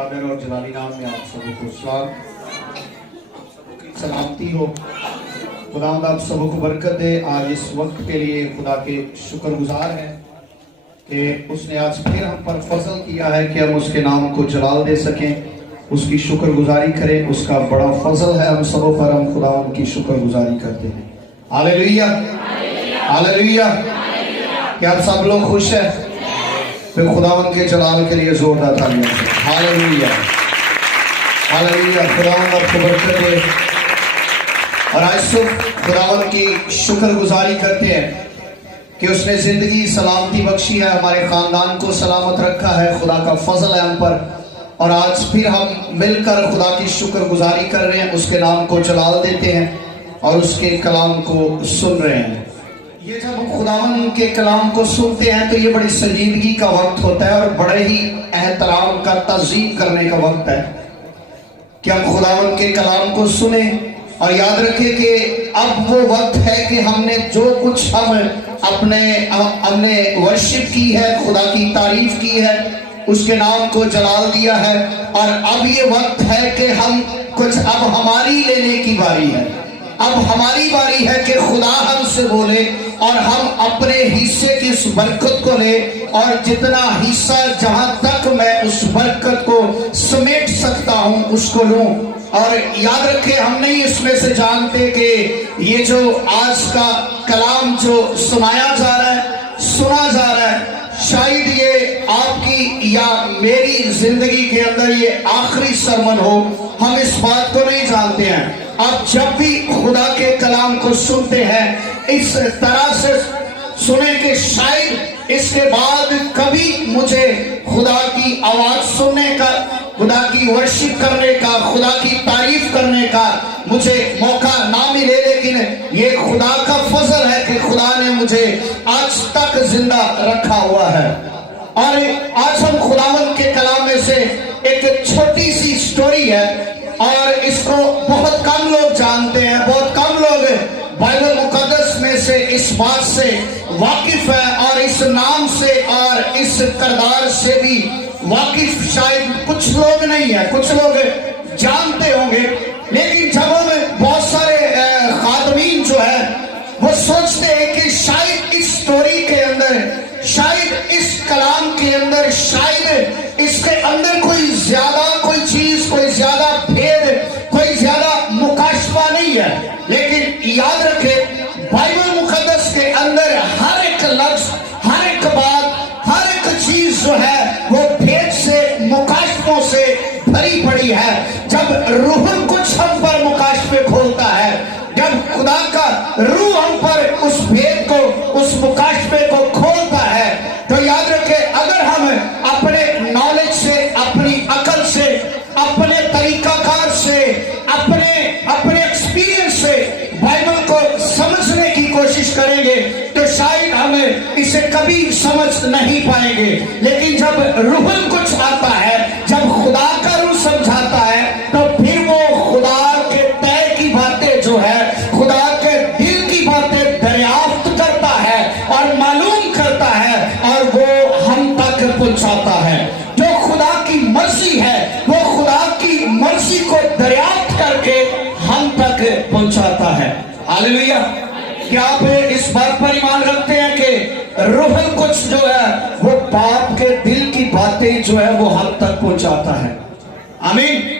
कादिर और जलाली नाम में आप सबों को सलामती हो। खुदावंद आप सबों को बरकत दे। आज इस वक्त के लिए खुदा के शुक्रगुजार हैं कि उसने आज फिर हम पर फजल किया है कि हम उसके नाम को जलाल दे सकें, उसकी शुक्रगुजारी करें। उसका बड़ा फजल है हम सबों पर, हम खुदावंद की शुक्रगुजारी करते हैं। Hallelujah, hallelujah. क्या आप सब लोग खुश हैं? फिर खुदावंद के जलाल के लिए जोरदार तालियां से हालेलुया, हालेलुया। खुदावंद आपको बरकत दे। और आज सुबह खुदावंद की शुक्रगुजारी करते हैं कि उसने जिंदगी सलामती बख्शी है, हमारे खानदान को सलामत रखा है। खुदा का फजल है हम पर। और आज फिर हम मिलकर खुदा की शुक्रगुजारी कर रहे हैं, उसके नाम को जलाल देते हैं और उसके कलाम को सुन रहे हैं। ये जब हम खुदावंद के कलाम को सुनते हैं तो ये बड़ी संजीदगी का वक्त होता है और बड़े ही एहतराम का तज़ीम करने का वक्त है कि हम खुदावंद के कलाम को सुने। और याद रखें कि अब वो वक्त है कि हमने जो कुछ हमने वर्शिप की है, खुदा की तारीफ की है, उसके नाम को जलाल दिया है। और अब ये वक्त है कि हम कुछ अब हमारी लेने की बारी है। अब हमारी बारी है कि खुदा हमसे बोले और हम अपने हिस्से की उस बरकत को ले, और जितना हिस्सा जहां तक मैं उस बरकत को समेट सकता हूं उसको लूं। और याद रखें, हम नहीं इसमें से जानते कि ये जो आज का कलाम जो सुनाया जा रहा है, सुना जा रहा है, शायद ये आपकी या मेरी जिंदगी के अंदर ये आखिरी सरमन हो। हम इस बात को नहीं जानते हैं। आप जब भी खुदा के कलाम को सुनते हैं इस तरह से सुने कि शायद इसके बाद कभी मुझे खुदा की आवाज सुनने का, खुदा की वर्शिप करने का, खुदा की तारीफ करने का मुझे मौका ना मिले। लेकिन ये खुदा का फजल है कि खुदा ने मुझे आज तक जिंदा रखा हुआ है। और आज हम खुदावंद के कलाम में से एक छोटी सी स्टोरी है और इसको बहुत कम लोग जानते हैं। बहुत कम लोग बाइबल मुकद्दस में से इस बात से वाकिफ है और इस नाम से और इस किरदार से भी वाकिफ शायद कुछ लोग नहीं है। कुछ लोग जानते होंगे, लेकिन जब हम बहुत सारे खादमीन जो है वो सोचते हैं कि शायद इस स्टोरी के अंदर, शायद इस कलाम के अंदर, शायद इसके अंदर कोई ज्यादा कोई चीज, कोई ज्यादा भेद, कोई ज्यादा मुकाशफा नहीं है। लेकिन याद रखें, बाइबल मुकद्दस के अंदर हर एक लफ्ज, हर एक बात, हर एक चीज जो है वो भेद से, मुकाशफों से भरी पड़ी है। जब रूह कुछ हम पर मुकाशफे खोलता है, जब खुदा का रूह हम पर उस भेद को, उस मुकाशफे को खोलता है, तो याद रखें, अगर हम अपने नॉलेज से, अपनी अकल से, अपने तरीकाकार से, अपने एक्सपीरियंस से बाइबल को समझने की कोशिश करेंगे तो शायद हम इसे कभी समझ नहीं पाएंगे। लेकिन जब रूह कुछ आता है, जब खुदा का रूह समझाता है, तो फिर वो खुदा के तय की बातें जो है, खुदा के दिल की बातें दरियाफ्त करता है और मालूम करता है और वो हम तक पहुंचाता है। जो खुदा की मर्जी है वो खुदा की मर्जी को दरियाफ्त करके हम तक पहुंचाता है। हालेलुया। क्या आप इस बात पर ईमान रखते हैं कि रूह कुछ जो है वो बाप के दिल की बातें जो है वो हम तक पहुंचाता है? आमीन।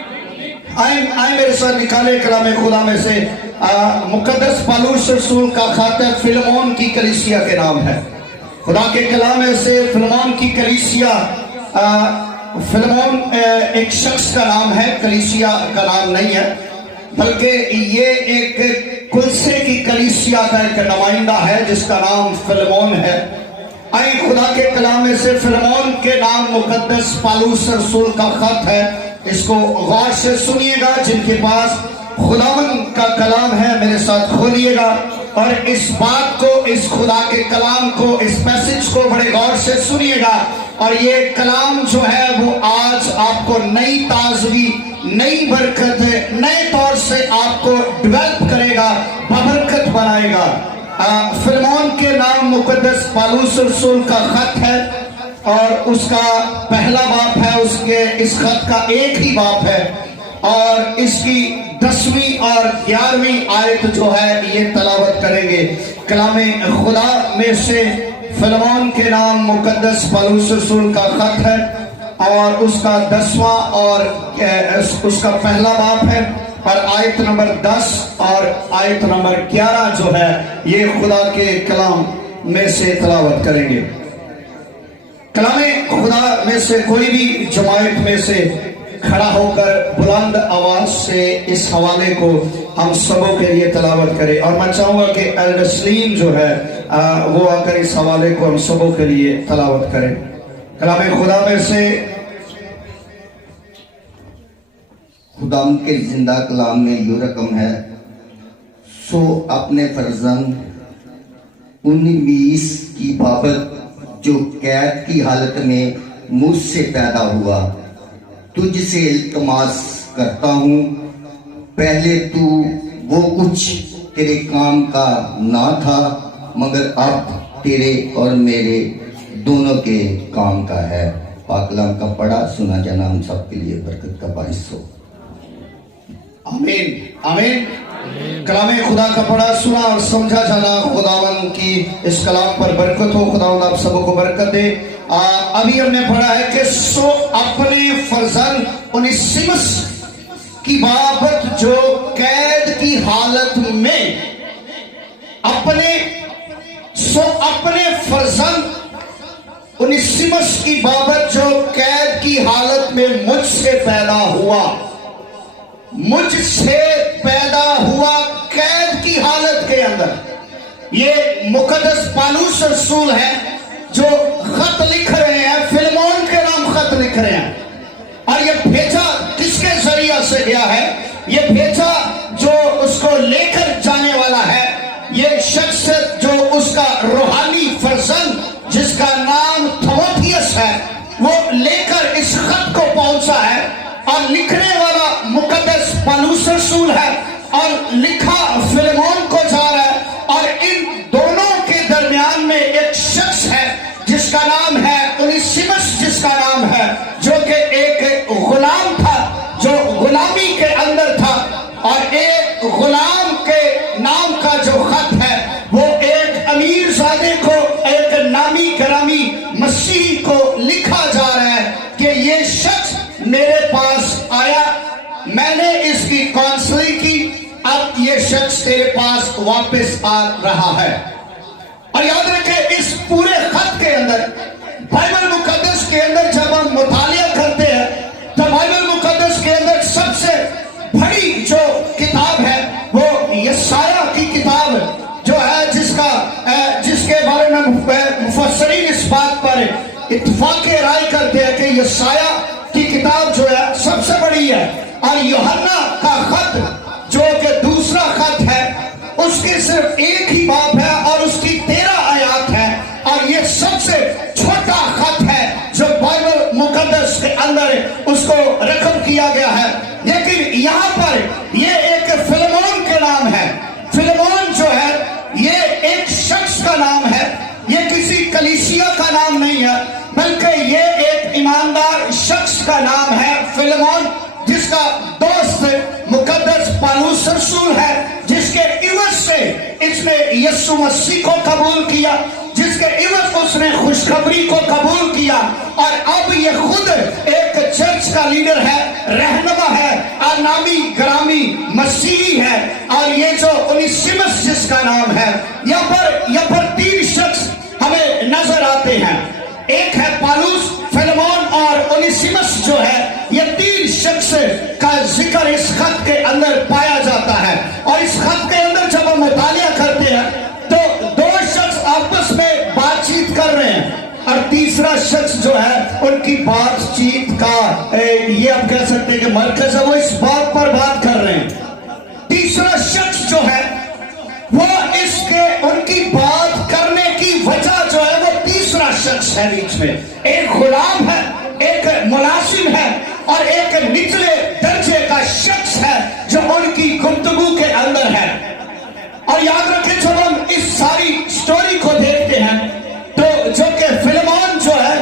आए मेरे साथ निकाले कलाम खुदा में से मुकद्दस पौलुस रसूल का खत फिलमोन की कलीसिया के नाम है। खुदा के कलाम में से फिलमोन की कलीसिया, फिलमोन एक शख्स का नाम है, कलीसिया का नाम नहीं है, बल्कि ये एक कुलसे की कलीसिया का एक नुमाइंदा है जिसका नाम फिलमोन है। आए खुदा के कलाम में से फिलमोन के नाम मुकद्दस पौलुस रसूल का खत है। इसको गौर से सुनिएगा। जिनके पास खुदावंद का कलाम है मेरे साथ खोलिएगा और इस बात को, इस खुदा के कलाम को, इस मैसेज को बड़े गौर से सुनिएगा। और ये कलाम जो है वो आज आपको नई ताजगी, नई बरकत, नए तौर से आपको डेवलप करेगा, बबरकत बनाएगा। फिलमोन के नाम मुकद्दस पौलुस रसूल का खत है اور اس کا پہلا باب ہے، اس کے اس خط کا ایک ہی باب ہے، اور اس کی 10ویں اور 11ویں آیت جو ہے یہ تلاوت کریں گے۔ کلام خدا میں سے فلمون کے نام مقدس پالوس رسول کا خط ہے، اور اس کا 10واں اور اس کا پہلا باب ہے، اور آیت نمبر 10 اور آیت نمبر 11 جو ہے یہ خدا کے کلام میں سے تلاوت کریں گے۔ کلام خدا میں سے کوئی بھی جماعت میں سے کھڑا ہو کر بلند آواز سے اس حوالے کو ہم سبوں کے لیے تلاوت کرے، اور میں چاہوں گا کہ ایلڈر سلیم جو ہے وہ آ کر اس حوالے کو ہم سبوں کے لیے تلاوت کرے۔ کلام خدا میں سے خدا کے زندہ کلام میں یوں رقم ہے، سو اپنے فرزند ان میس کی بابت جو قید کی حالت میں مجھ سے پیدا ہوا تجھ سے التماس کرتا ہوں، پہلے تو وہ کچھ تیرے کام کا نہ تھا، مگر اب تیرے اور میرے دونوں کے کام کا ہے۔ پاک کلام کا پڑھا سنا جانا ہم سب کے لیے برکت کا باعث ہو۔ آمین آمین۔ کلام خدا کا پڑھا سنا اور سمجھا جانا خداون کی اس کلام پر برکت ہو۔ خداون آپ سب کو برکت دے۔ ابھی ہم نے پڑھا ہے کہ سو اپنے فرزند اونیسیمس کی بابت جو قید کی حالت میں اپنے فرزند اونیسیمس کی بابت جو قید کی حالت میں مجھ سے پیدا ہوا قید کی حالت کے اندر، یہ مقدس پالوس رسول ہے جو خط لکھ رہے ہیں، فلمون کے نام خط لکھ رہے ہیں، اور یہ بھیجا کس کے ذریعہ سے گیا ہے؟ یہ بھیجا جو اس کو لے کر جانے والا ہے، یہ شخص جو اس کا روحانی فرزند جس کا نام تھوموتھیوس ہے، وہ لے کر اس خط کو پہنچا ہے، اور لکھنے والا مقدس پالوس رسول ہے، اور لکھا فلمون کو جا رہا ہے، اور ان دونوں کے درمیان میں ایک شخص ہے جس کا نام ہے اونیسیمس، جس کا نام ہے جو کہ ایک غلام تھا، جو غلامی کے اندر تھا، اور ایک غلام کے نام کا جو خط ہے وہ ایک امیر زادے کو، ایک نامی گرامی مسیحی کو لکھا جا رہا ہے کہ یہ شخص میرے پاس آیا، میں نے اس کی کونسلنگ کی، اب یہ شخص تیرے پاس واپس آ رہا ہے۔ اور یاد رکھیں اس پورے خط کے اندر، بائبل مقدس کے اندر جب ہم مطالعہ کرتے ہیں تو بائبل مقدس کے اندر سب سے بڑی جو کتاب ہے وہ یسایہ کی کتاب جو ہے، جس کے بارے میں مفسرین اس بات پر اتفاق رائے کرتے ہیں کہ یسایہ کی کتاب جو ہے سب سے بڑی ہے، اور یوحنا کا خط جو کہ دوسرا خط ہے اس کے صرف ایک ہی باب ہے اور اس کی 13 آیات ہے، اور یہ سب سے چھوٹا خط ہے جو بائبل مقدس کے اندر اس کو رقم کیا گیا ہے۔ لیکن یہاں پر یہ ایک فلمون کے نام ہے۔ فلمون جو ہے یہ ایک شخص کا نام ہے، یہ کسی کلیسیا کا نام نہیں ہے، بلکہ یہ ایک ایماندار شخص کا نام ہے فلمون، جس کا دوست مقدس پالوس رسول ہے، جس کے عوض سے اس نے یسوع مسیح کو قبول کیا، جس کے عوض اس نے خوشخبری کو قبول کیا، اور اب یہ خود ایک چرچ کا لیڈر ہے، رہنما ہے، اور نامی گرامی مسیحی ہے۔ اور یہ جو اونیسیمس جس کا نام ہے، یہاں پر 3 شخص ہمیں نظر آتے ہیں، ایک ہے پالوس، فلمون اور اونیسیمس جو ہے، یہ 3 شخص کا ذکر اس خط کے اندر پایا جاتا ہے۔ اور اس خط کے اندر جب ہم مطالعہ کرتے ہیں تو 2 شخص آپس میں بات چیت کر رہے ہیں، اور تیسرا شخص جو ہے ان کی بات چیت کا یہ آپ کہہ سکتے ہیں کہ مرکز ہے، وہ اس بات پر بات کر رہے ہیں۔ تیسرا شخص جو ہے وہ ان کی بات کرنے کی وجہ جو ہے وہ تیسرا شخص ہے بیچ میں، ایک غلام ہے، ایک ملازم ہے، اور ایک نچلے درجے کا شخص ہے جو ان کی گفتگو کے اندر ہے۔ اور یاد رکھیں جب ہم اس ساری سٹوری کو دیکھتے ہیں تو جو کہ فلمون جو ہے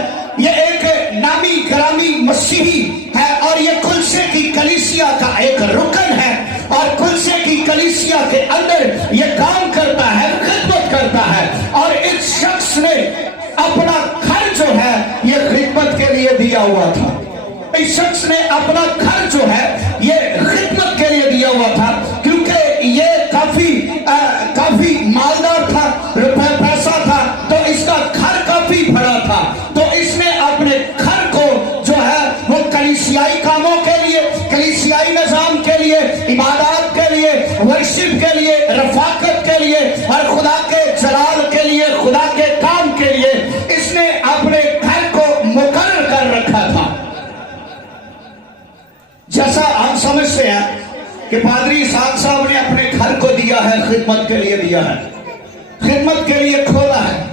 کلیسیا کے اندر یہ کام کرتا ہے، خدمت کرتا ہے، اور اس شخص نے اپنا گھر جو ہے یہ خدمت کے لیے دیا ہوا تھا. اس شخص نے اپنا گھر جو ہے یہ خدمت کے لیے دیا ہوا تھا، کیونکہ یہ کافی مالدار تھا، روپے پیسہ تھا، تو اس کا گھر کافی بڑا تھا. تو اس نے اپنے گھر کو جو ہے وہ کلیسیائی کاموں کے لیے، کلیسیائی نظام کے لیے، عبادات کے لیے، ورشپ کے لیے، رفاقت کے لیے اور خدا کے جلال کے لیے، خدا کے کام کے لیے اس نے اپنے گھر کو مقرر کر رکھا تھا. جیسا ہم سمجھتے ہیں کہ پادری اسحاق صاحب نے اپنے گھر کو دیا ہے، خدمت کے لیے دیا ہے، خدمت کے لیے کھولا ہے،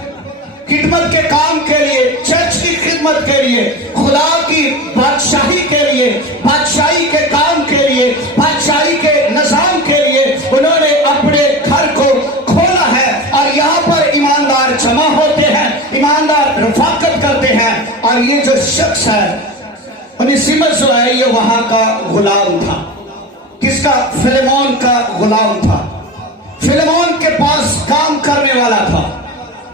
خدمت کے کام کے لیے، چرچ کی خدمت کے لیے، خدا کی بادشاہی کے لیے، بادشاہی کے کام کے لیے، بادشاہی کے نظام کے لیے انہوں نے اپنے گھر کو کھولا ہے. اور یہاں پر ایماندار جمع ہوتے ہیں، ایماندار رفاقت کرتے ہیں. اور یہ جو شخص ہے انیسیمس جو ہے یہ وہاں کا غلام تھا. کس کا؟ فلیمون کا غلام تھا. فلیمون کے پاس کام کرنے والا تھا.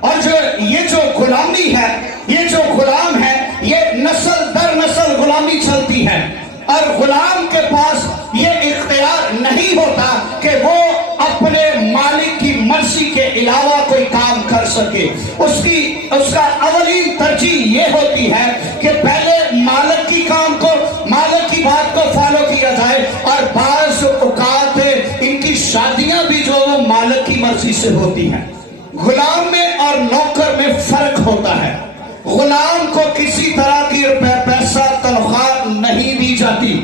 اور یہ جو غلامی ہے، یہ جو غلام ہے، یہ نسل در نسل غلامی چلتی ہے. اور غلام کے پاس یہ اختیار نہیں ہوتا کہ وہ اپنے مالک کی مرضی کے علاوہ کوئی کام کر سکے. اس کا اولین ترجیح یہ ہوتی ہے کہ پہلے مالک کی کام کو، مالک کی بات کو فالو کیا جائے. اور بعض اوقات ان کی شادیاں بھی جو وہ مالک کی مرضی سے ہوتی ہیں. غلام میں اور نوکر میں فرق ہوتا ہے. غلام کو کسی طرح کی روپے پیسہ تنخواہ نہیں دی جاتی،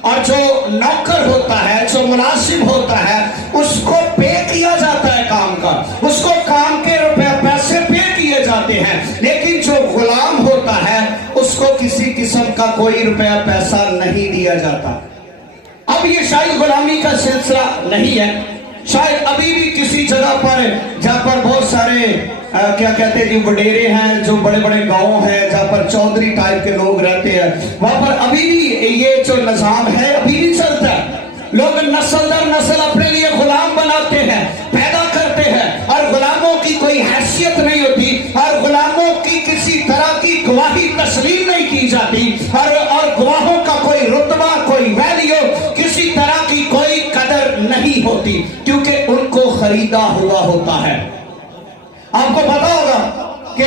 اور جو نوکر ہوتا ہے، جو ملازم ہوتا ہے، اس کو پے کیا جاتا ہے کام کا، اس کو کام کے روپے پیسے پے کیے جاتے ہیں. لیکن جو غلام ہوتا ہے اس کو کسی قسم کا کوئی روپے پیسہ نہیں دیا جاتا. اب یہ شاید غلامی کا سلسلہ نہیں ہے، شاید ابھی بھی کسی جگہ پر جہاں پر بہت سارے کیا کہتے ہیں وڈیرے ہیں، جو بڑے بڑے گاؤں ہیں جہاں پر چودھری ٹائپ کے لوگ رہتے ہیں، وہاں پر ابھی بھی یہ جو نظام ہے ابھی بھی چلتا ہے. لوگ نسل در نسل اپنے لیے غلام بناتے ہیں، پیدا کرتے ہیں، اور غلاموں کی کوئی حیثیت نہیں ہوتی، اور غلاموں کی کسی طرح کی گواہی تسلیم نہیں کی جاتی، اور گواہوں کا کوئی رتبہ، کوئی ویلیو، کسی طرح کی کوئی قدر نہیں ہوتی، کیونکہ ان کو خریدا ہوا ہوتا ہے. آپ کو پتا ہوگا کہ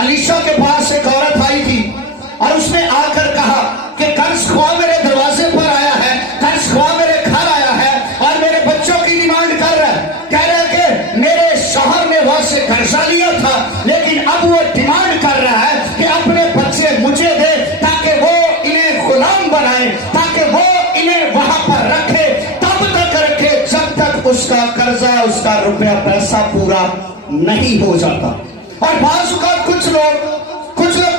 علیشا کے پاس ایک عورت آئی تھی اور اس نے آ کر کہا کہ قرض خواہ میرے دروازے پر آیا ہے، قرض خواہ میرے گھر آیا ہے اور میرے بچوں کی ڈیمانڈ کر رہا ہے. کہہ رہا ہے کہ میرے شوہر نے وہاں سے قرضہ لیا تھا، لیکن اب وہ ڈیمانڈ کر رہا ہے کہ اپنے بچے مجھے دے تاکہ وہ انہیں غلام بنائے، تاکہ وہ انہیں وہاں پر رکھے، تب تک رکھے جب تک اس کا قرضہ، اس کا روپیہ پیسہ پورا نہیں ہو جاتا. اور بعض اوقات کچھ لوگ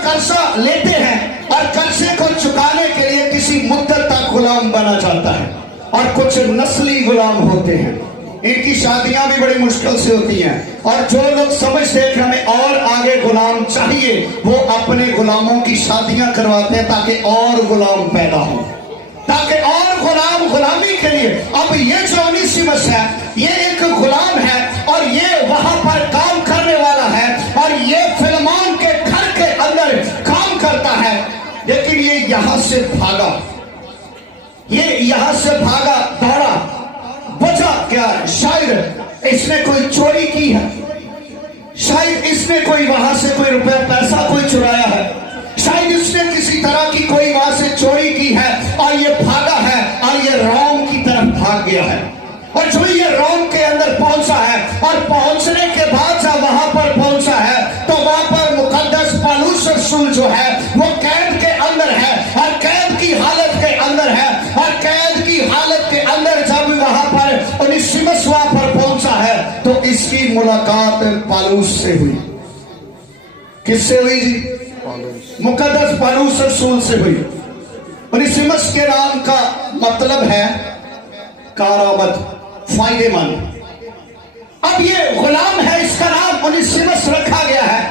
قرضہ لیتے ہیں اور قرضے کو چکانے کے لیے کسی مدت تک غلام بنا جاتا ہے، اور کچھ نسلی غلام ہوتے ہیں. ان کی شادیاں بھی بڑی مشکل سے ہوتی ہیں، اور جو لوگ سمجھتے ہیں کہ ہمیں اور آگے غلام چاہیے وہ اپنے غلاموں کی شادیاں کرواتے ہیں تاکہ اور غلام پیدا ہوں، تاکہ اور غلام غلامی کے لیے. اب یہ جو انیسیمس ہے یہ ایک غلام ہے، اور یہ وہاں پر کام کرنے والا ہے، اور یہ فلیمون کے گھر کے اندر کام کرتا ہے. لیکن یہ یہاں سے بھاگا، دوڑا. وجہ کیا ہے؟ شاید اس نے کوئی چوری کی ہے، شاید اس نے کوئی وہاں سے کوئی روپے پیسہ کوئی چرایا ہے، شاید اس نے کسی طرح کی کوئی وہاں سے چوری کی ہے اور یہ بھاگا ہے اور یہ روم کی طرف بھاگ گیا ہے. اور جو یہ روم کے اندر پہنچا ہے، اور پہنچنے کے بعد جب وہاں پر پہنچا ہے تو وہاں پر مقدس پالوس رسول جو ہے وہ قید کے اندر ہے، اور قید کی حالت کے اندر ہے. اور قید کی حالت کے اندر جب وہاں پر انیسیمس وہاں پر پہنچا ہے تو اس کی ملاقات پالوس سے ہوئی. کس سے ہوئی جی؟ مقدس پالوس رسول سے ہوئی. انیسیمس کے نام کا مطلب ہے کارآمد، فائدے مند. اب یہ غلام ہے، اس کا نام انیسیمس رکھا گیا ہے.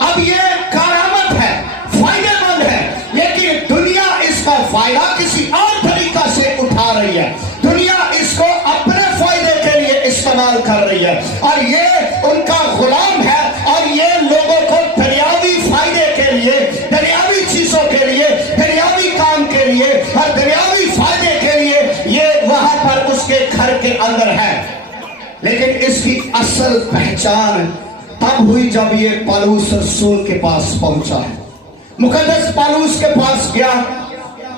اب یہ کارآمد ہے، فائدے مند ہے، لیکن دنیا اس کا فائدہ کسی اور طریقہ سے اٹھا رہی ہے. دنیا اس کو اپنے के अंदर है, लेकिन इसकी असल पहचान तब हुई जब ये पौलुस रसूल के पास पहुंचा है। मुकद्दस पौलुस के पास गया,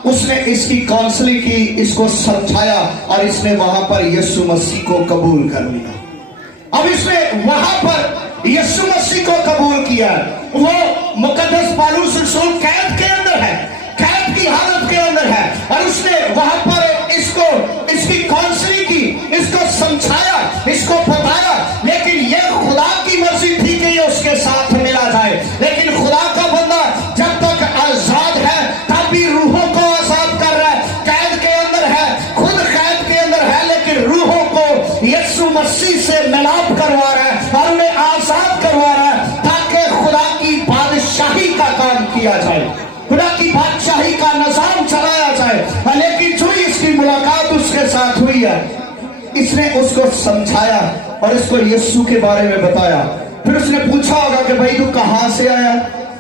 उसने इसकी काउंसलिंग की, इसको समझाया और इसने वहां पर यीशु मसीह को कबूल कर लिया। अब इसने वहां पर यीशु मसीह को कबूल किया। वो मुकद्दस पौलुस रसूल कैद के अंदर है, कैद की हालत के अंदर है, और उसने वहां पर इसकी काउंसलिंग की, इसको समझाया, इसको बताया, लेकिन ये खुदा की मर्जी थी कि ये उसके साथ मिला जाए। लेकिन खुदा का बंदा जब तक आजाद है तब भी रूहों को आजाद कर रहा है, कैद के अंदर है, खुद कैद के अंदर है, लेकिन रूहों को यीशु मसीह से मिलाप करवा रहा है और उन्हें आजाद करवा रहा है, ताकि खुदा की बादशाही का काम किया जाए, खुदा की बादशाही का निजाम चलाया जाए। लेकिन जो इसकी मुलाकात उसके साथ हुई है, इसने उसको समझाया और इसको यीशु के बारे में बताया। फिर उसने पूछा होगा कि भाई तू कहां से आया?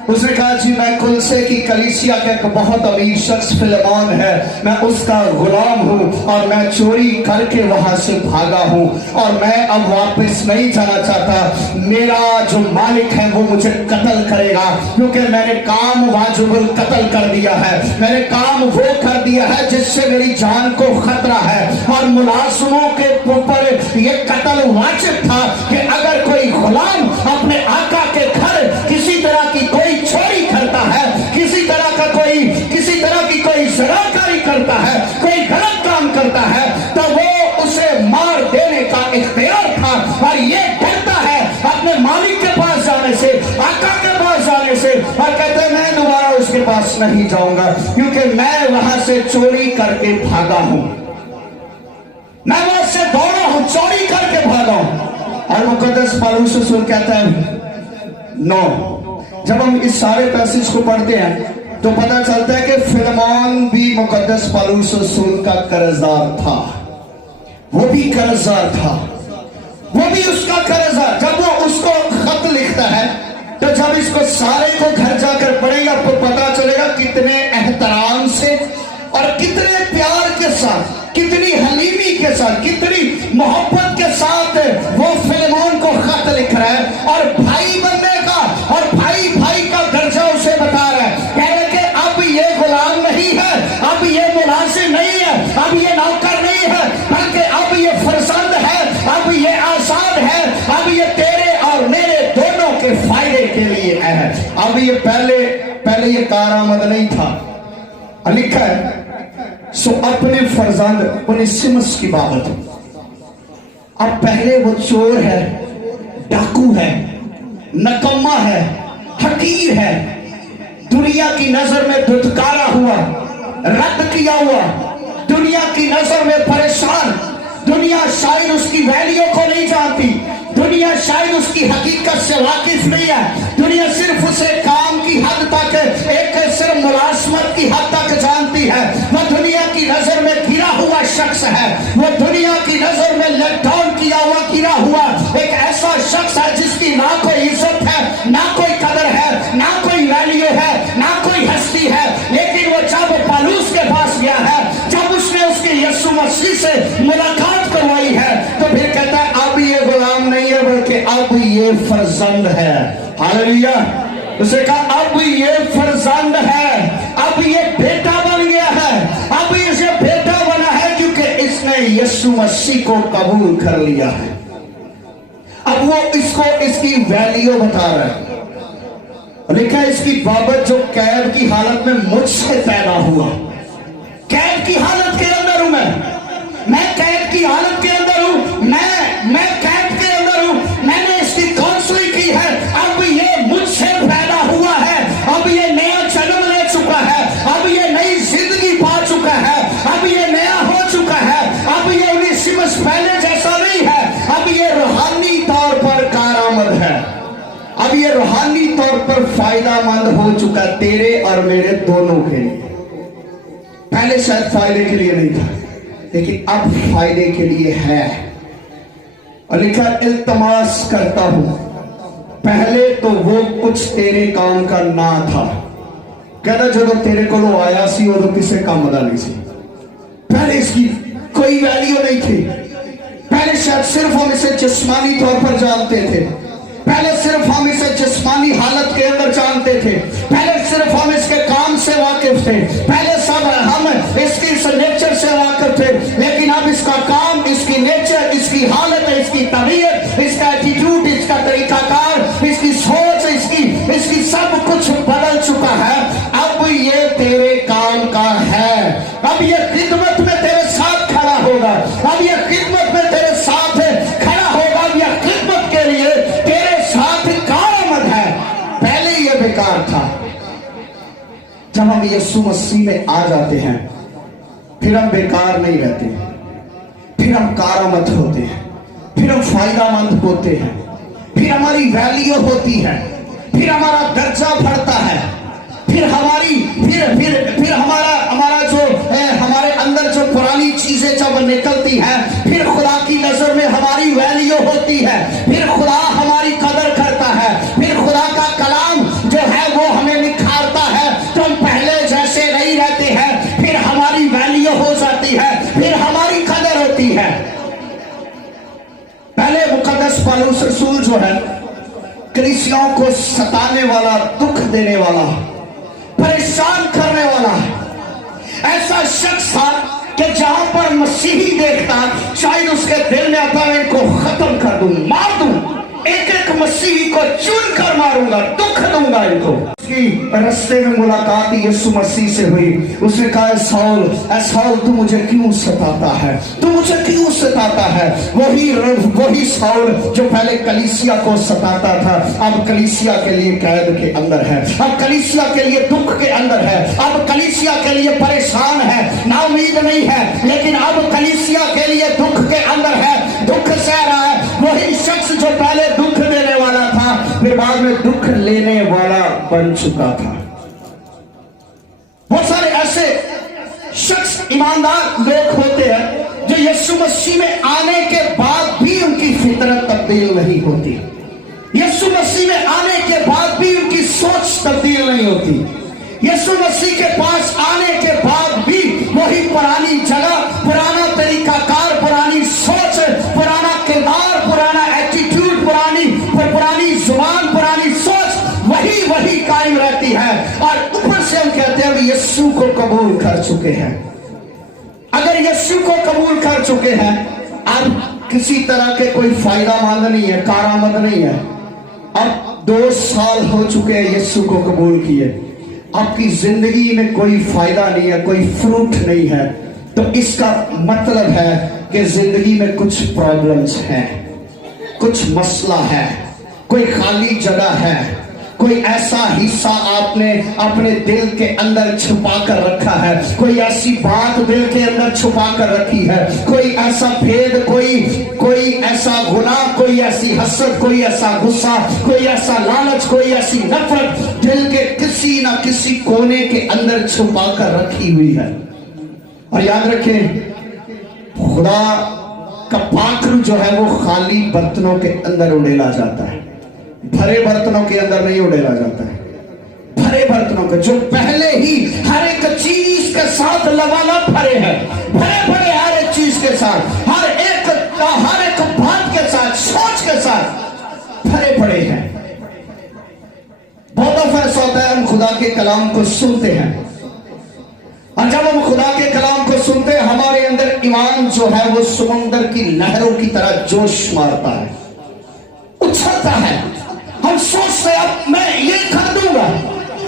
उसने कहा जी मैं कुलसे की कलीसिया का एक बहुत अमीर शख्स फिलेमोन है, मैं उसका गुलाम हूँ और मैं चोरी करके वहां से भागा हूँ और मैं अब वापस नहीं जाना चाहता। मेरा जो मालिक है वो मुझे कत्ल करेगा, क्योंकि मैंने काम वाजिबुल कत्ल कर दिया है, मैंने काम वो कर दिया है जिससे मेरी जान को खतरा है। और मुलाजिमों के ऊपर ये कत्ल वाजिब था कि अगर कोई गुलाम अपने आका के घर किसी तरह की कोई चोरी करता है, किसी तरह की कोई ज़राकारी करता है, कोई गलत काम करता है, तो वो उसे मार देने का इख्तियार था। और ये डरता है अपने मालिक के पास जाने से, आका के पास जाने से, और कहते हैं मैं दोबारा उसके पास नहीं जाऊंगा क्योंकि मैं वहां से चोरी करके भागा हूं, मैं वहां से दौड़ा हूं, चोरी करके भागा हूं। और मुकद्दस पौलुस रसूल कहता है नो। जब हम इस सारे पैसेज को पढ़ते हैं तो पता चलता है कि फिलेमोन भी मुकद्दस पौलुस रसूल का कर्जदार था, वो भी कर्जदार था, वो भी उसका कर्जदार। जब वो उसको खत लिखता है तो जब इसको सारे को घर जाकर पढ़ेगा आपको पता चलेगा कितने एहतराम से और कितने प्यार के साथ, कितनी हलीमी के साथ, कितनी मोहब्बत के साथ वो फिलेमोन को खत लिख रहा है और भाई बनने का और भाई भाई का दर्जा उसे बता रहा है। कह रहे कि अब ये गुलाम नहीं है, अब ये मुलाजिम नहीं है, अब ये नौकर नहीं है, बल्कि अब ये फरजंद है, अब ये आजाद है, अब ये तेरे और मेरे दोनों के फायदे के लिए है। अब ये पहले ये कारामद नहीं था। लिखा है सो अपने फरजंद ओनेसिमुस की बाबत, अब पहले वो चोर है, डाकू है, नकम्मा है, हकीर है, दुनिया की नजर में धुतकारा हुआ, रद्द किया हुआ, दुनिया की नजर में परेशान, दुनिया शायद उसकी वैल्यू को नहीं जानती, दुनिया शायद उसकी हकीकत से वाकिफ नहीं है, दुनिया सिर्फ उसे काम की हद तक, एक सिर्फ मुलाजमत की हद तक जानती है। वह दुनिया की नजर में गिरा हुआ शख्स है, वो दुनिया की नजर में लेट डाउन किया हुआ, गिरा हुआ एक ऐसा शख्स है जिसकी ना कोई इज्जत है, ना कोई कदर है, ना कोई वैल्यू है, ना कोई हस्ती है। लेकिन वो जब पौलुस के पास गया है, जब उसने उसके यीशु मसीह से मुलाकात करवाई है, तो फिर कहता है अब ये गुलाम नहीं है बल्कि अब ये फरजंद है। हालेलुया। उसे कहा अब ये फरजंद है, अब ये बेटा बन गया है, अब इसे बेटा बना है क्योंकि इसने यीशु मसीह को कबूल कर लिया है। अब वो इसको इसकी वैल्यू बता रहा है। लिखा है इसकी बाबत जो कैद की हालत में मुझसे पैदा हुआ, कैद की हालत के अंदर हूं मैं कैद की हालत के अंदर हूं, मैं कैद के अंदर हूं, मैंने इसकी काउंसलिंग की है, अब ये मुझसे पैदा हुआ है, अब ये नया जन्म ले चुका है, अब ये नई जिंदगी पा चुका है, अब ये नया हो चुका है, अब ये ओनेसिमुस पहले जैसा नहीं है, अब ये रूहानी तौर पर कारामद है, अब ये रूहानी तौर पर फायदा मंद हो चुका तेरे और मेरे दोनों के लिए। पहले शायद फायदे के लिए नहीं था, लेकिन अब फायदे के लिए है। और लिखा इल्तमास करता हूं, पहले तो वो कुछ तेरे काम का ना था, कहता जो तेरे को आया सी वो किसे काम दा नहीं सी, पहले इसकी कोई वैल्यू नहीं थी, پہلے شاید صرف ہم اسے جسمانی طور پر جانتے تھے، پہلے صرف ہم اسے جسمانی حالت کے اندر جانتے تھے، پہلے صرف ہم اس کے کام سے واقف تھے، پہلے سب ہم اس کی نیچر سے واقف تھے، لیکن اب اس کا کام، اس کی نیچر، اس کی حالت، اس کی طبیعت، اس کا ایٹیٹیوڈ، اس کا طریقہ کار، اس کی سوچ، اس کی سب کچھ بدل چکا ہے۔ اب یہ تیرے کام کا ہے، اب یہ خدمت میں تیرے ساتھ کھڑا ہوگا، اب یہ خدمت میں تیرے ساتھ کھڑا ہوگا، اب یہ خدمت کے لیے تیرے ساتھ کارآمد ہے۔ پہلے یہ بیکار تھا۔ جب ہم یسوع مسیح میں آ جاتے ہیں پھر ہم بیکار نہیں رہتے، پھر ہم کارآمد ہوتے ہیں، پھر ہم فائدہ مند ہوتے ہیں، پھر ہماری ویلیو ہوتی ہے، پھر ہمارا درجہ بڑھتا ہے، پھر ہمارا جو ہمارے اندر جو پرانی چیزیں جب نکلتی ہیں، پھر خدا کی نظر میں ہماری ویلیو ہوتی ہے، پھر خدا ہماری قدر کرتا ہے، پھر خدا کا کلام جو ہے وہ ہمیں نکھارتا ہے، تو ہم پہلے جیسے نہیں رہتے ہیں، پھر ہماری ویلیو ہو جاتی ہے، پھر ہماری قدر ہوتی ہے۔ پہلے مقدس پالوس رسول جو ہے کلیسیاؤں کو ستانے والا، دکھ دینے والا، پریشان کرنے والا ایسا شخص تھا کہ جہاں پر مسیحی دیکھتا شاید اس کے دل میں آتا ہے ان کو ختم کر دوں، مار دوں، ایک ایک مسیحی کو چن کر ماروں گا، دکھ دوں گا ان کو۔ اس کی رستے میں ملاقات یسوع مسیح سے ہوئی، اس نے کہا اے سول تو مجھے کیوں ستاتا ہے، تو مجھے کیوں ستاتا ہے؟ وہی سول جو پہلے کلیسیا کو ستاتا تھا اب کلیسیا کے لیے قید کے اندر ہے، اب کلیسیا کے لیے دکھ کے اندر ہے، اب کلیسیا کے لیے پریشان ہے، نا امید نہیں ہے، لیکن اب کلیسیا کے لیے دکھ کے اندر ہے، دکھ سہ رہا ہے۔ وہی شخص جو پہلے دکھ دینے والا تھا پھر بعد میں دکھ لینے والا بن چکا تھا۔ بہت سارے ایسے شخص ایماندار لوگ ہوتے ہیں جو یسوع مسیح میں آنے کے بعد بھی ان کی فطرت تبدیل نہیں ہوتی، یسوع مسیح میں آنے کے بعد بھی ان کی سوچ تبدیل نہیں ہوتی، یسوع مسیح کے پاس آنے کے بعد بھی وہی پرانی جگہ، پرانا طریقہ کار، پرانی سوچ، پرانا کردار، پرانا ایٹیٹیوڈ، پرانی زبان، پرانی سوچ وہی قائم رہتی ہے، اور اوپر سے ہم کہتے ہیں کہ یسوع کو قبول کر چکے ہیں۔ اگر یسوع کو قبول کر چکے ہیں اب کسی طرح کے کوئی فائدہ مند نہیں ہے، کارآمد نہیں ہے۔ اب 2 سال ہو چکے ہیں یسوع کو قبول کیے، آپ کی زندگی میں کوئی فائدہ نہیں ہے، کوئی فروٹ نہیں ہے، تو اس کا مطلب ہے کہ زندگی میں کچھ پرابلمز ہیں، کچھ مسئلہ ہے، کوئی خالی جگہ ہے، کوئی ایسا حصہ آپ نے اپنے دل کے اندر چھپا کر رکھا ہے، کوئی ایسی بات دل کے اندر چھپا کر رکھی ہے، کوئی ایسا بھید، کوئی ایسا گناہ، کوئی ایسی حسد، کوئی ایسا غصہ، کوئی ایسا لالچ، کوئی ایسی نفرت دل کے کسی نہ کسی کونے کے اندر چھپا کر رکھی ہوئی ہے۔ اور یاد رکھیں خدا کا پاکر جو ہے وہ خالی برتنوں کے اندر اڑیلا جاتا ہے، بھرے برتنوں کے اندر نہیں اڑیلا جاتا ہے۔ بھرے برتنوں کے جو پہلے ہی ہر ایک چیز کے ساتھ لبالب بھرے ہیں، بھرے ہر ایک چیز کے ساتھ، ہر ایک بات کے ساتھ، سوچ کے ساتھ بھرے پڑے ہیں۔ بہت دفعہ ایسا ہوتا ہے ہم خدا کے کلام کو سنتے ہیں، اور جب ہم خدا کے کلام کو سنتے ہیں ہمارے اندر ایمان جو ہے وہ سمندر کی لہروں کی طرح جوش مارتا ہے، اچھلتا ہے۔ ہم سوچتے اب میں یہ کر دوں گا،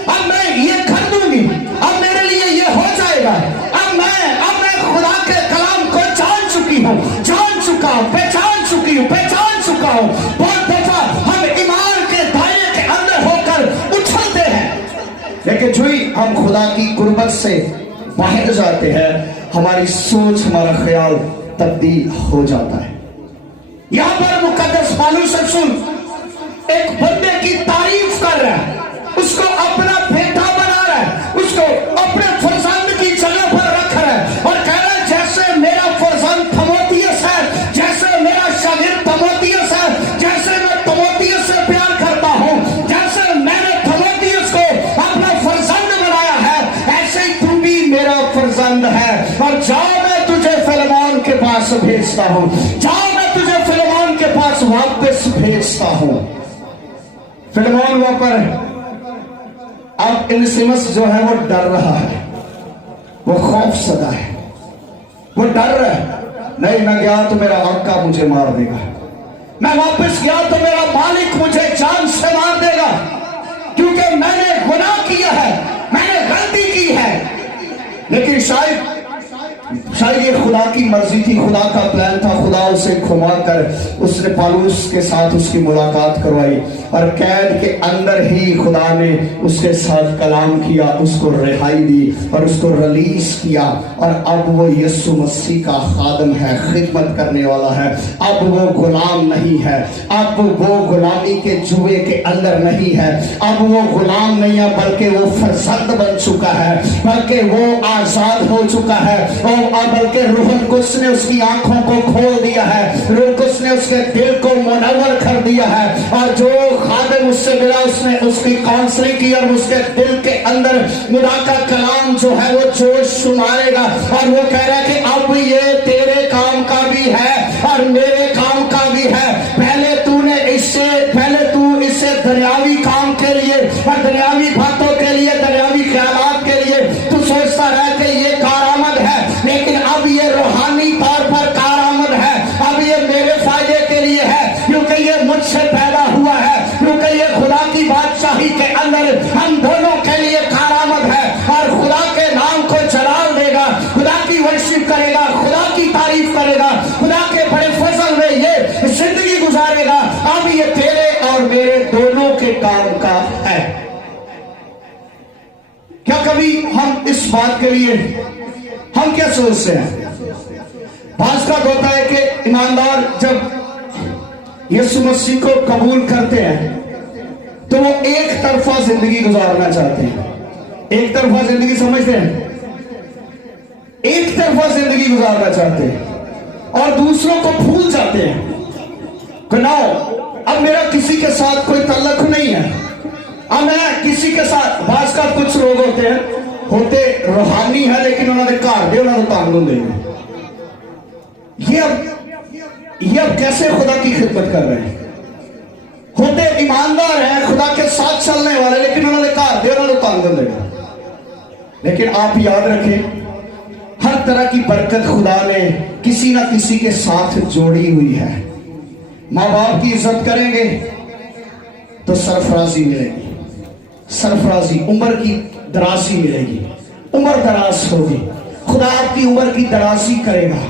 اب میں یہ کر دوں گی، اب میرے لیے یہ ہو جائے گا، اب میں خدا کے کلام کو جان چکی ہوں، جان چکا ہوں، پہچان چکا ہوں۔ بہت دفعہ ہم ایمان کے دائرے کے اندر ہو کر اچھلتے ہیں، لیکن جو ہی ہم خدا کی قربت سے باہر جاتے ہیں ہماری سوچ، ہمارا خیال تبدیل ہو جاتا ہے۔ یہاں پر مقدس پالوس رسول ایک بندے کی تعریف کر رہا ہے، اس کو اپنا بیٹا بنا رہا ہے، اس کو اپنے فرزند کی جگہ پر رکھ رہا ہے، اور کہہ رہا ہے جیسے میرا فرزند تیموتھیوس ہے، جیسے میرا شاگرد تیموتھیوس ہے، جیسے میں تیموتھیوس سے پیار کرتا ہوں، جیسے میں نے تیموتھیوس کو اپنا فرزند بنایا ہے، ایسے ہی تو بھی میرا فرزند ہے، اور جاؤ میں تجھے فلیمون کے پاس بھیجتا ہوں، جاؤ میں पास वापस भेजता हूं। फिलमोन वहां पर अब इनसिमस जो है वो डर रहा है, वो खौफ सदा है, वो डर रहा है, नहीं मैं गया तो मेरा आका मुझे मार देगा, मैं वापस गया तो मेरा मालिक मुझे जान से मार देगा, क्योंकि मैंने गुनाह किया है, मैंने गलती की है। लेकिन शायद ये खुदा की मर्जी थी, खुदा का प्लान था। खुदा उसे घुमा कर उसने पौलुस के साथ उसकी मुलाकात करवाई और कैद के अंदर ही खुदा ने उसके साथ कलाम किया, उसको रिहाई दी और उसको रिलीज किया। और अब वो यीशु मसीह का खादम है, खिदमत करने वाला है। अब वो गुलाम नहीं है, अब वो गुलामी के जुए के अंदर नहीं है, अब वो गुलाम नहीं है, बल्कि वो फरजंद बन चुका है, बल्कि वो आजाद हो चुका है। और बल्कि रूह कुद्स ने उसकी आंखों को खोल दिया है, रूह कुद्स ने उसके दिल को मुनव्वर कर दिया है। और जो खादिम उससे मिला उसने उसकी काउंसलिंग की और उसके दिल के अंदर खुदा का कलाम जो है वो जोश शुमारेगा। और वो कह रहा है कि अब ये तेरे काम का भी है और मेरे काम का भी है। पहले तू इससे दुनियावी काम के लिए और दुनियावी बातों के लिए, दुनियावी ख्यालात के लिए तू सोचता रहा कि ये कारआमद है, लेकिन अब ये रूहानी तौर पर कारआमद है, अब ये मेरे फायदे के लिए है, क्योंकि ये मुझसे पैदा हुआ है, क्योंकि ये खुदा की बादशाही के अंदर हम दोनों के लिए कारआमद है। और खुदा के नाम को जलाल देगा, खुदा की वर्शिप करेगा, खुदा की तारीफ करेगा, खुदा के बड़े फजल में ये जिंदगी गुजारेगा। अब ये तेरे और मेरे दोनों के काम का है। क्या कभी हम इस बात के लिए हम क्या सोचते हैं? बात का होता है कि ईमानदार जब यीशु मसीह को कबूल करते हैं तो वो एक तरफा जिंदगी गुजारना चाहते हैं। एक तरफा जिंदगी समझते हैं, एक तरफा जिंदगी गुजारना चाहते हैं और दूसरों को भूल जाते हैं कि ना अब मेरा किसी के साथ कोई ताल्लुक नहीं है, अब मैं किसी के साथ। बात का कुछ लोग होते रूहानी है लेकिन उन्होंने घर दे उन्होंने तंग होंगे। ये अब कैसे खुदा की खिदमत कर रहे हैं? होते ईमानदार हैं, खुदा के साथ चलने वाले, लेकिन उन्होंने घर दे उन्होंने तंग होंगे। लेकिन आप याद रखें, हर तरह की बरकत खुदा ने किसी ना किसी के साथ जोड़ी हुई है। माँ बाप की इज्जत करेंगे तो सरफराजी मिलेगी, सरफराजी, उम्र की दराजी मिलेगी, उम्र दराज होगी। खुदा आपकी उम्र की दराजी करेगा,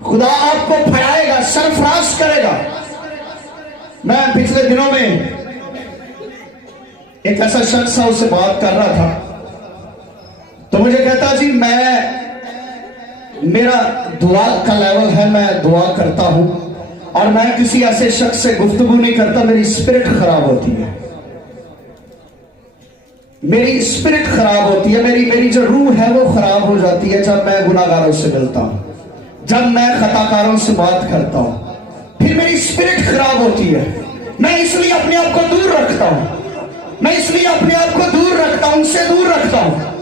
खुदा आपको फैलाएगा, सरफराज करेगा। मैं पिछले दिनों में एक ऐसा शख्स था, उससे बात कर रहा था तो मुझे कहता जी मेरा दुआ का लेवल है, मैं दुआ करता हूं और मैं किसी ऐसे शख्स से गुफ्तगू नहीं करता, मेरी स्पिरिट खराब होती है, मेरी स्पिरिट खराब होती है, मेरी जो रूह है वो खराब हो जाती है जब मैं गुनाहगारों से मिलता हूं, जब मैं खताकारों से बात करता हूं, फिर मेरी स्पिरिट खराब होती है। मैं इसलिए अपने आप को दूर रखता हूं, मैं इसलिए अपने आप को दूर रखता हूं, उनसे दूर रखता हूं।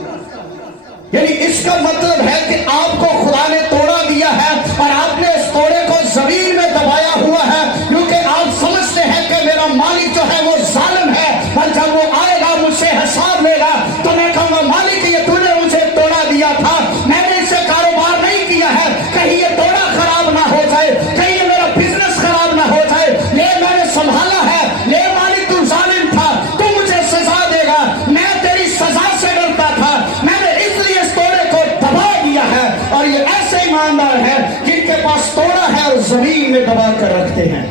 यानी इसका मतलब है कि आपको खुदा ने तोड़ा दिया है और आपने इस तोड़े को जमीन में दबाया हुआ है, क्योंकि आप समझते हैं कि मेरा मालिक जो है वो जालिम है और जब वो आएगा मुझसे हिसाब लेगा तो मैं कहूंगा मालिक ये तूने मुझे तोड़ा दिया था, मैंने इससे कारोबार नहीं किया है, कहीं ये तोड़ा खराब ना हो जाए, कहीं ये मेरा बिजनेस खराब ना हो जाए, ये मैंने संभाला है, ये मालिक तू जालिम था, तू मुझे सजा देगा, मैं तेरी सजा से डरता था, मैंने इसलिए इस तोड़े को दबा दिया है। और ये ऐसे ईमानदार है जिनके पास तोड़ा है और जमीन में दबा कर रखते हैं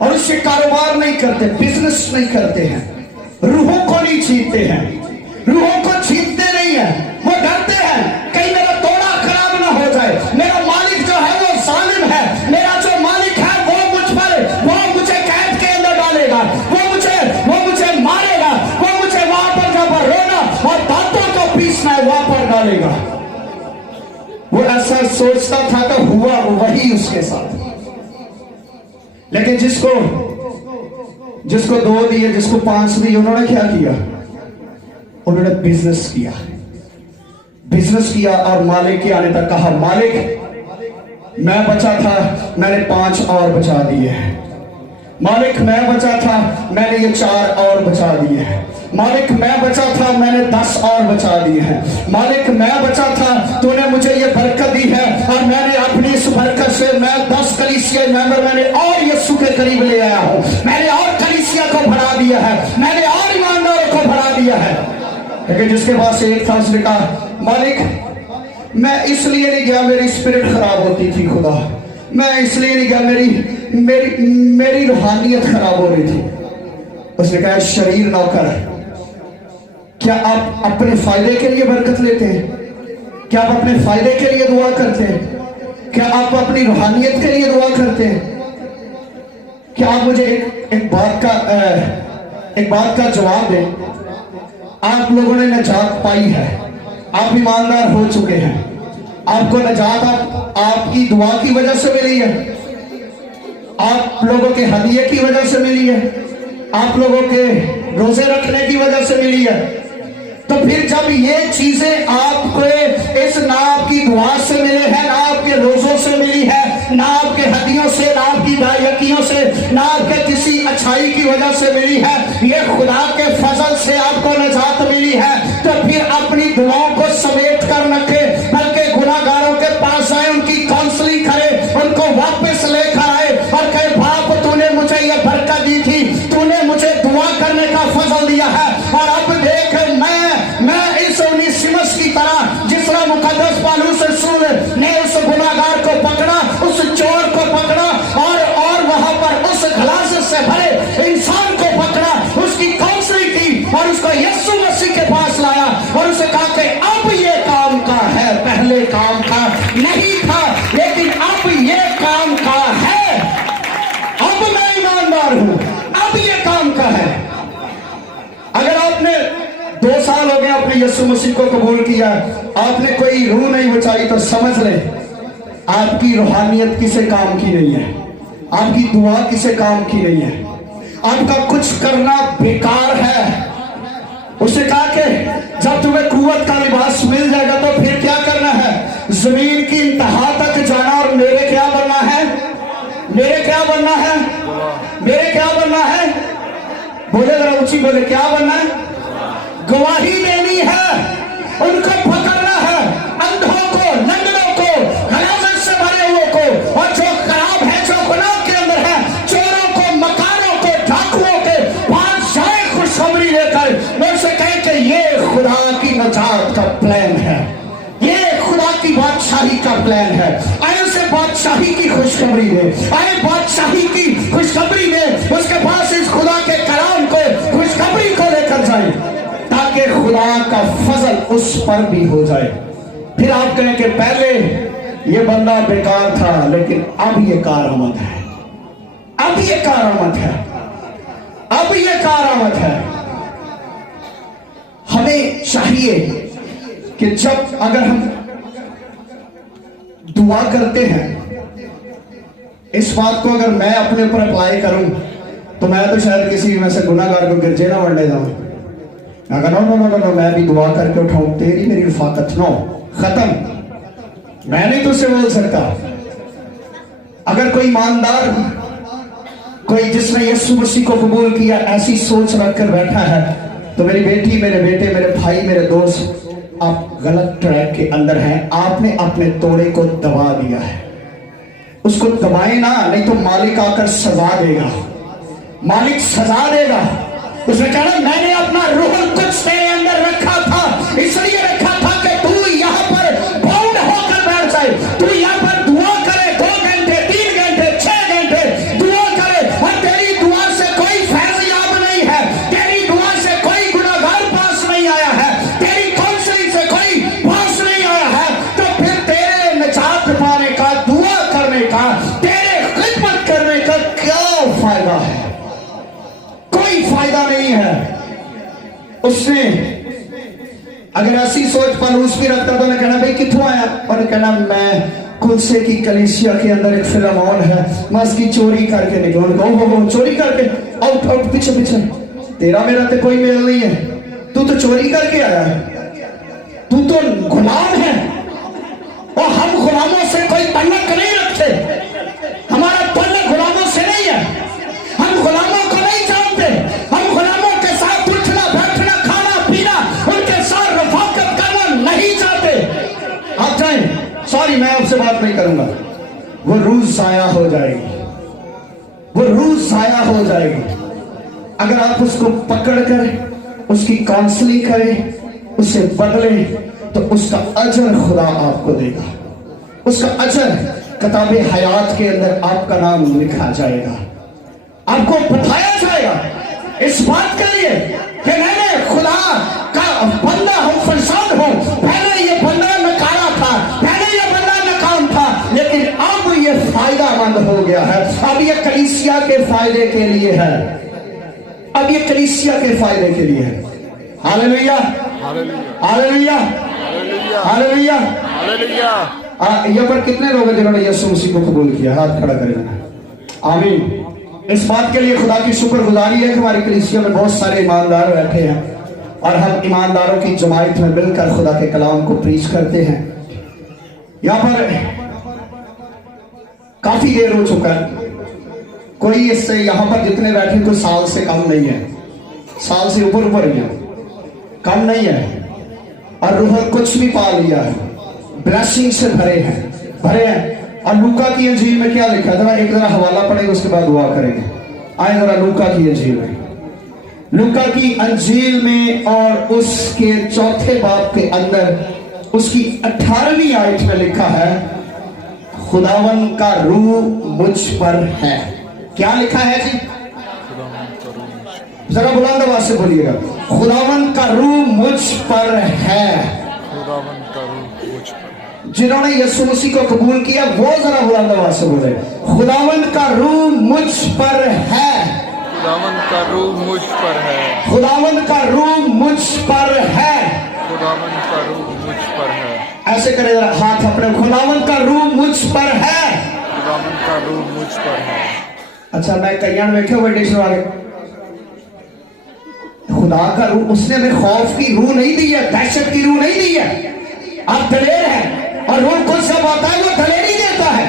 और उससे कारोबार नहीं करते, बिजनेस नहीं करते हैं, रूहों को नहीं छीनते हैं, रूहों को छीनते नहीं है, वो डरते हैं कहीं मेरा तोड़ा खराब ना हो जाए, मेरा मालिक जो है वो जालिम है, मेरा जो मालिक है वो मुझ पर, वो मुझे कैद के अंदर डालेगा, वो मुझे मारेगा, वो मुझे वहां पर जब रोना और दांतों को पीसना है वहां पर डालेगा। वो ऐसा सोचता था तो हुआ वही उसके साथ। लेकिन जिसको 2 दिए, जिसको 5 दिए, उन्होंने क्या किया? उन्होंने बिजनेस किया और मालिक के आने तक कहा मालिक میں بچا تھا، میں نے 5 اور بچا دیے ہیں۔ مالک میں بچا تھا، میں نے یہ 4 اور بچا دیے ہیں۔ مالک میں بچا تھا، میں نے 10 اور بچا دیے ہیں۔ مالک میں بچا تھا، تو نے مجھے یہ برکت دی ہے، اور میں نے اپنی اس برکت سے میں 10 کلیسیا ممبر میں نے اور یسوع کے قریب لے آیا ہوں۔ میں نے اور کلیسیا کو بڑھا دیا ہے، میں نے اور ایمانداروں کو بڑھا دیا ہے۔ لیکن جس کے پاس ایک تھا، اس نے کہا مالک میں اس لیے نہیں گیا، میری اسپرٹ خراب ہوتی تھی خدا، میں اس لیے نہیں گیا، میری روحانیت خراب ہو رہی تھی۔ اس نے کہا شریر نوکر، کیا آپ اپنے فائدے کے لیے برکت لیتے ہیں؟ کیا آپ اپنے فائدے کے لیے دعا کرتے ہیں؟ کیا آپ اپنی روحانیت کے لیے دعا کرتے ہیں؟ کیا آپ مجھے ایک بات کا جواب دیں؟ آپ لوگوں نے نجات پائی ہے، آپ ایماندار ہو چکے ہیں، آپ کو نجات آپ کی دعا کی وجہ سے ملی ہے، آپ لوگوں کے ہدیے کی وجہ سے ملی ہے، آپ لوگوں کے روزے رکھنے کی وجہ سے ملی ہے۔ تو پھر جب یہ چیزیں آپ کو اس نہ آپ کی دعا سے ملے ہیں، نہ آپ کے روزوں سے ملی ہے، نہ آپ کے ہدیوں سے، نہ آپ کی دائیکیوں سے، نہ آپ کے کسی اچھائی کی وجہ سے ملی ہے، یہ خدا کے فضل سے آپ کو نجات ملی ہے، تو پھر اپنی دعاؤں کو سمیٹ کر رکھے، بلکہ گناہگاروں کے پاس آئے، ان کی کاؤنسلنگ کرے، ان کو واپس لے کر آئے اور کہے باپ تو نے مجھے یہ برکت دی تھی، تو نے مجھے دعا کرنے کا فضل دیا ہے، اور اب دیکھ میں اس اونیسیمس کی طرح جس طرح مقدس پالوس رسول نے اس گناہگار کو پکڑا، اس چور کو پکڑا، اور وہاں پر اس غلاظت سے بھرے انسان کو پکڑا، اس کی کاؤنسلنگ کی اور اس کو یسوع مسیح کے پاس لایا اور اسے کہا کہ اب یہ کام کا ہے، پہلے کام کا نہیں تھا لیکن اب یہ کام کا ہے، اب میں ایماندار ہوں، اب یہ کام کا ہے۔ اگر آپ نے 2 سال ہو گئے آپ نے یسوع مسیح کو قبول کیا، آپ نے کوئی روح نہیں بچائی، تو سمجھ لیں آپ کی روحانیت کسے کام کی نہیں ہے، آپ کی دعا کسے کام کی نہیں ہے، آپ کا کچھ کرنا بیکار ہے۔ اس نے کہا کہ جب تمہیں قوت کا لباس مل جائے گا تو پھر کیا کرنا ہے؟ زمین کی انتہا تک جانا، اور میرے کیا بننا ہے؟ میرے کیا بننا ہے؟ میرے کیا بننا ہے؟ بولے ذرا اونچی بولے، کیا بننا ہے؟ گواہی دینی ہے، ان کو پکڑنا ہے، اندھوں کو، لنگڑوں کو، غلاظت سے بھرے ہوئے کو، اور جو خراب ہے، جو گناہ کے اندر ہے، چوروں کو، مکاروں کو، ڈاکوؤں کے پاس جائے خوشخبری لے کر، میں اسے کہے کہ یہ خدا کی نجات کا پلان ہے، یہ خدا کی بادشاہی کا پلان ہے، آئے اسے بادشاہی کی خوشخبری دے، آئے بادشاہی کی خوشخبری دے، اس کے پاس اس خدا کے کلام کو، خوشخبری کو لے کر جائے، تاکہ خدا کا فضل اس پر بھی ہو جائے۔ پھر آپ کہیں کہ پہلے یہ بندہ بیکار تھا لیکن اب یہ کارآمد ہے، اب یہ کارآمد ہے، اب یہ کارآمد ہے۔ ہمیں چاہیے کہ جب اگر ہم دعا کرتے ہیں، اس بات کو اگر میں اپنے اوپر اپلائی کروں تو میں تو شاید کسی میں سے گناہگار کو گرجے نہ بڑھنے جاؤں، اگر نو میں بھی دعا کر کے اٹھاؤں، تیری میری رفاقت نو ختم، میں نہیں تجھ سے بول سکتا۔ اگر کوئی ایماندار، کوئی جس نے یسوع مسیح کو قبول کیا ایسی سوچ رکھ کر بیٹھا ہے، تو میری بیٹی، میرے بیٹے، میرے بھائی، میرے دوست، آپ غلط ٹریک کے اندر ہیں، آپ نے اپنے توڑے کو دبا دیا ہے، اس کو دبائیں نہ، نہیں تو مالک آ کر سزا دے گا، مالک سزا دے گا۔ اس نے کہا میں نے اپنا روح القدس تیرے اندر رکھا تھا، اس لیے رکھا تھا کہ تو یہاں پر باؤنڈ ہو کر بیٹھ جائے، تو یہاں پر دعا کرے 2 گھنٹے 3 گھنٹے 6 گھنٹے دعا کرے، اور تیری دعا سے کوئی فیض یاب نہیں ہے، تیری دعا سے کوئی گناہگار پاس نہیں آیا ہے، تیری کاؤنسلنگ سے کوئی پاس نہیں آیا ہے، تو پھر تیرے نجات پانے کا، دعا کرنے کا، تیرے خدمت کرنے کا کیا فائدہ ہے؟ کوئی فائدہ نہیں ہے۔ اس نے اگر ایسی سوچ پالوس بھی رکھتا تو انہیں کہنا بھئی کتھوں آیا، اور انہیں کہنا میں کلسے کی کلیسیا کے اندر ایک فرعون ہے، میں اس کی چوری کر کے نکلوں، انہیں کہا وہ چوری کر کے، آؤٹ پیچھے پیچھے، تیرا میرا تے کوئی میل نہیں ہے، تو چوری کر کے آیا ہے، تو غلام ہے، और हम गुलामों से कोई तल्लक नहीं रखते, हमारा तल्लक गुलामों से नहीं है, हम गुलामों को नहीं जानते, हम गुलामों के साथ उठना बैठना खाना पीना उनके साथ रफाकत करना नहीं चाहते। आप जाएं, सॉरी मैं आपसे बात नहीं करूंगा, वो रूह जाया हो जाएगी, वो रूह जाया हो जाएगी। अगर आप उसको पकड़कर उसकी काउंसलिंग करें, उसे बदले, तो उसका अजर खुदा आपको देगा, उसका अजर किताबे हयात के अंदर आपका नाम लिखा जाएगा, आपको बताया जाएगा इस बात के लिए कि मैंने खुदा का बंदा हूं, फरजाद हूं। पहले ये बंदा नकारा था, पहले ये बंदा नाकाम था, लेकिन अब ये फायदामंद हो गया है, अब ये कलीसिया के फायदे के लिए है, अब ये कलीसिया के फायदे के लिए है। Hallelujah, hallelujah, hallelujah, hallelujah. यहाँ पर कितने लोग हैं जिन्होंने यीशु मसीह को कबूल किया? हाथ खड़ा करें। आमीन। इस बात के लिए खुदा की शुक्रगुजारी है कि हमारी कलीसिया में बहुत सारे ईमानदार बैठे हैं और हम ईमानदारों की जमात में मिलकर खुदा के कलाम को प्रीच करते हैं। यहाँ पर काफी देर हो चुका है, कोई इससे यहाँ पर जितने बैठे कोई साल से कम नहीं है, साल से ऊपर ही है, कम नहीं है, और रूह कुछ भी पा लिया है, ब्लेसिंग से भरे हैं। और लूका की इंजील में क्या लिखा है? जरा एक जरा हवाला पढ़ेंगे, उसके बाद दुआ करेंगे। आए जरा लूका की इंजील में, लूका की इंजील में और उसके चौथे बाब के अंदर उसकी 18वीं आयत में लिखा है, खुदावन का रूह मुझ पर है। क्या लिखा है जी? जरा बुलंद आवाज से बोलिएगा, खुदावन का रूह मुझ पर है। खुदावन का रूह मुझ पर। जिन्होंने यीशु मसीह को कबूल किया वो जरा बुलंद आवाज से बोले, खुदावन का रूह मुझ पर है। खुदावन का रूह मुझ पर है। खुदावन का रूह मुझ पर है। खुदावन का रूह मुझ पर है। ऐसे करे जरा हाथ अपने, खुदावन का रूह मुझ पर है। खुदावन का रूह मुझ पर है। अच्छा, मैं कल्याण बैठे हुए डिक्शनरी वाले, खुदा का रूह, उसने हमें खौफ की रूह नहीं दी है, दहशत की रूह नहीं दी है। आप दलेर हैं और रूह कुछ जब आता है वो दलेरी देता है,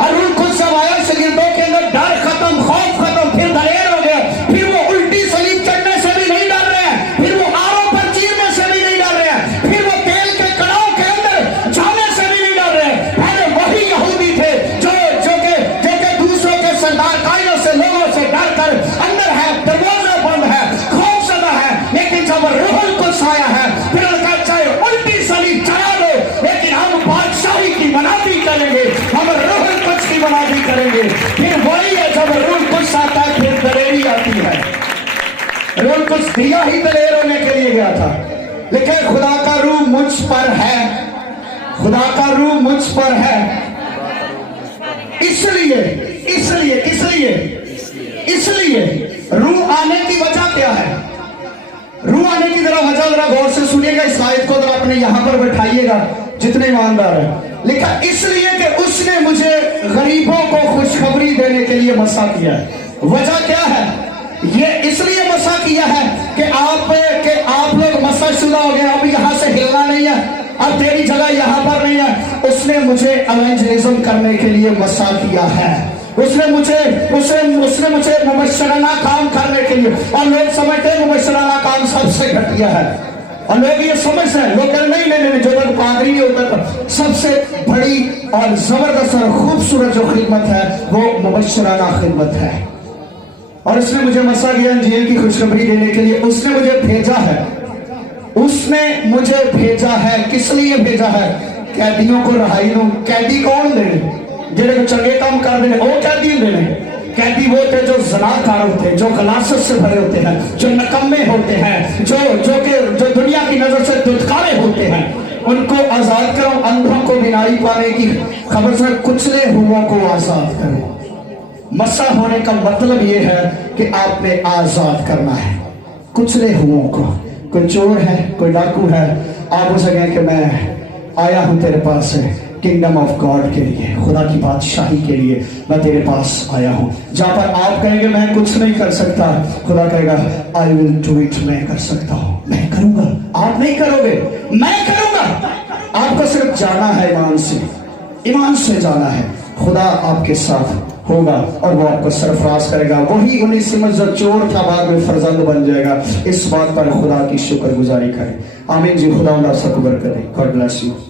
और रूह कुछ जब आया शगिर्दों के अंदर डर खत्म, खौफ खत्म, फिर दलेर हो गया, फिर वो उल्टी सलीब चढ़ने से भी नहीं डर रहे हैं, फिर वो आरों पर चीरने से भी नहीं डर रहे हैं, फिर वो तेल के कड़ाव के अंदर जाने से भी नहीं डर रहे हैं। पहले वही यहूदी थे जो के दूसरों के सरदार कायरों से लोगों से डर कर अंदर है, दरवाजा बंद है, खौफ सदा है, लेकिन जब रूहुल कुद्स आया है फिर उनका चाहे उल्टी सलीब चढ़ा दो, लेकिन हम बादशाही की मनादी करेंगे, हम रूहुल कुद्स की मनादी करेंगे। फिर वही है, जब रूहुल कुद्स आता है फिर दलेरी आती है। रूहुल कुद्स दिया ही दलेर होने के लिए गया था, लेकिन खुदा का रूह मुझ पर है, खुदा का रूह मुझ पर है। इसलिए रूह आने की वजह क्या है? रूह आने की जरा वजह जरा गौर से सुनिएगा, इस आयत को जरा अपने यहां पर बैठाइएगा जितने ईमानदार हैं। लिखा, इसलिए कि उसने मुझे गरीबों को खुशखबरी देने के लिए मसा किया है। वजह क्या है? ये इसलिए मसा किया है कि आप लोग मसा शुदा हो गए, अब यहां से हिलना नहीं है, अब तेरी जगह यहां पर नहीं है। उसने मुझे इवेंजलिज्म करने के लिए मसा किया है, उसने मुझे मुबश्शराना काम करने के लिए, और लोग समझते हैं मुबश्शराना काम सबसे घटिया है, और लोग ये समझते हैं, लोग कहते नहीं, जो तक पादरी नहीं होता था, सबसे बड़ी और जबरदस्त और खूबसूरत जो खिदमत है वो मुबश्शराना खिदमत है। और उसने मुझे मसा किया इंजील की खुशखबरी देने के लिए, उसने मुझे भेजा है, उसने मुझे भेजा है। किस लिए भेजा है? कैदियों को रहाई दूं। कैदी कौन देने? जिन्हें को चंगे काम कर देने, वो कैदी देने। कैदी वो थे जो ज़नाकार होते हैं, जो गलासत से भरे होते हैं, जो नकम्मे होते हैं, जो दुनिया की नजर से दुत्कारे होते हैं, उनको आजाद करो। अंधों को बिनाई पाने की खबर से कुचले हुओं को आजाद करो। मसा होने का मतलब ये है कि आपने आजाद करना है कुचले हुओं को। कोई चोर है, कोई डाकू है, आप उसे कहें कि मैं आया हूं तेरे पास किंगडम ऑफ गॉड के लिए, खुदा की बादशाही के लिए मैं तेरे पास आया हूं। जहां पर आप कहेंगे मैं कुछ नहीं कर सकता, खुदा कहेगा आई विल डू इट, मैं कर सकता हूं, मैं करूंगा। आप नहीं करोगे, मैं करूंगा। آپ کو صرف جانا ہے ایمان سے جانا ہے. خدا آپ کے ساتھ ہوگا اور وہ آپ کو سرفراز کرے گا. وہی 19 میں جو چور تھا بعد میں فرزند بن جائے گا. اس بات پر خدا کی شکر گزاری کریں. آمین جی. خدا آپ سب کو برکت دے. God bless you.